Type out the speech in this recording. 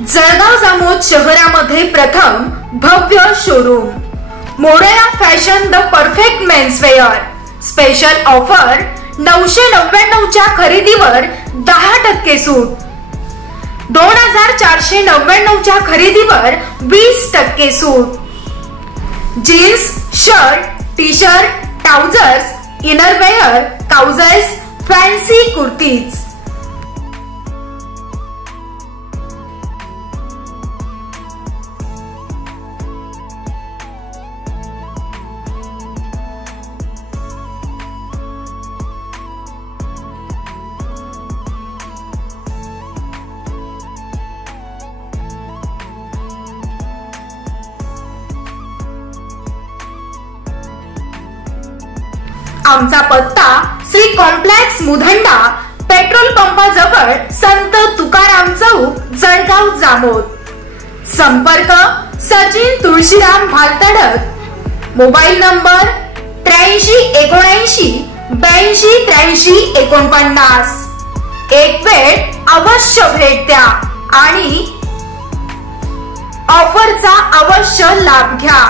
जळगाव जामोद शहरामध्ये प्रथम भव्य showroom Morya fashion the perfect menswear special offer 999 च्या खरेदीवर 10% सूट, 2499 च्या खरेदीवर 20% सूट। Jeans, shirt, T shirt, trousers, innerwear, काउजर्स, फॅन्सी कुर्तीज। आमचा पत्ता श्री कॉम्प्लेक्स मुधंडा, पेट्रोल पंपाजवळ संत तुकाराम चौक, जळगाव जामोद। संपर्क सचिन तुळशीराम भालतडक, मोबाईल नंबर 8379 82 83 49। एक वेळ अवश्य भेट द्या आणि ऑफरचा अवश्य लाभ घ्या।